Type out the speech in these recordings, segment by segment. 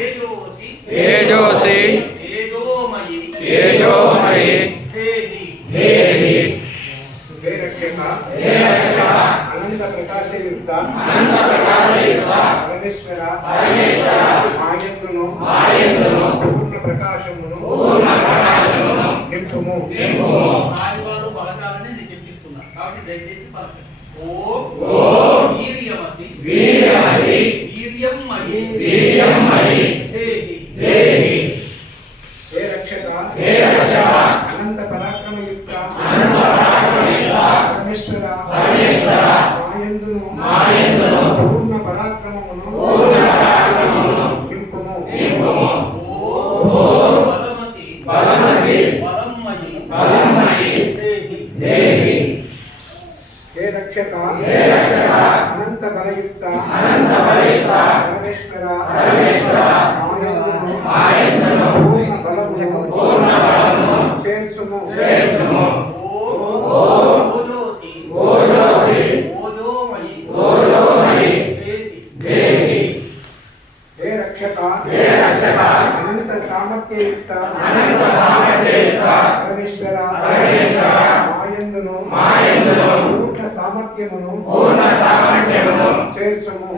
తేజోసి తేజోమయి దేహి హే రక్షక అనంత ప్రకాశయుక్త పరమేశ్వర మాయందును పూర్ణ ప్రకాశమును నింపుము. ఆదివారు పలకాలని నేను చెప్పిస్తున్నా కాబట్టి దయచేసి పలకండి. ఓం వీర్యమసి వీర్యమయి దేహి హే రక్షక అనంత పరాక్రమయుక్త పరమేశ్వర మాయందును పూర్ణ పరాక్రమమును నింపుము. బలమసి బలమయి దేహి హే రక్షక అనంత బలయుక్త పరమేశ్వర మాయందును పూర్ణ బలమును చేర్చుము. ఓజోమయి దేహి హే రక్షక అనంత సామర్థ్యయుక్త పరమేశ్వర మాయందును పూర్ణ సామర్థ్యమును చేర్చుము.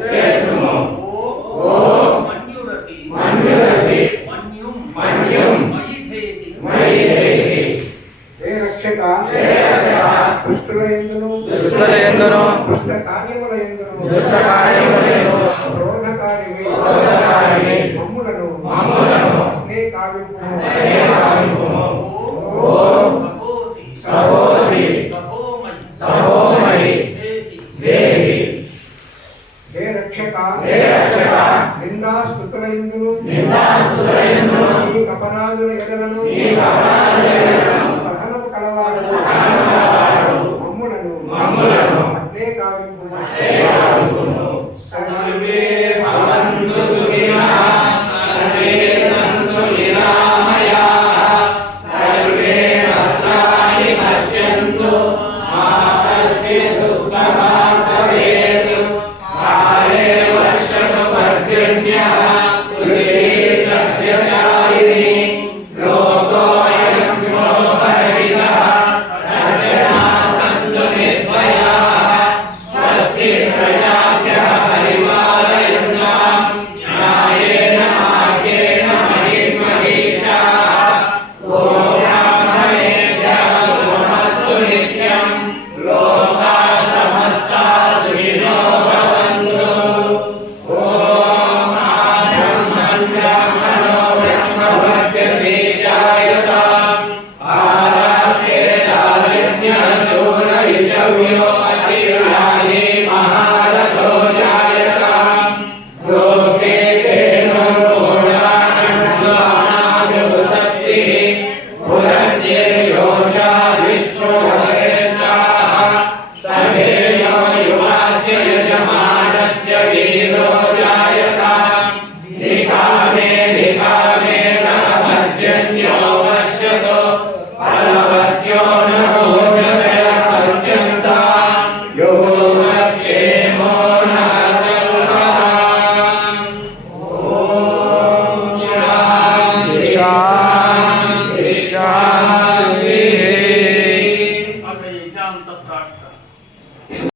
మన్యురసి మయి దేహి హే రక్షక దుష్టుల యందును దుష్ట కార్యముల యందును క్రోధకారివై మమ్ములను అగ్నే కావింపుము. సహోమయి దేహి హే రక్షక నిందాస్తుతుల యందును నీకు అపరాధుల ఎడలను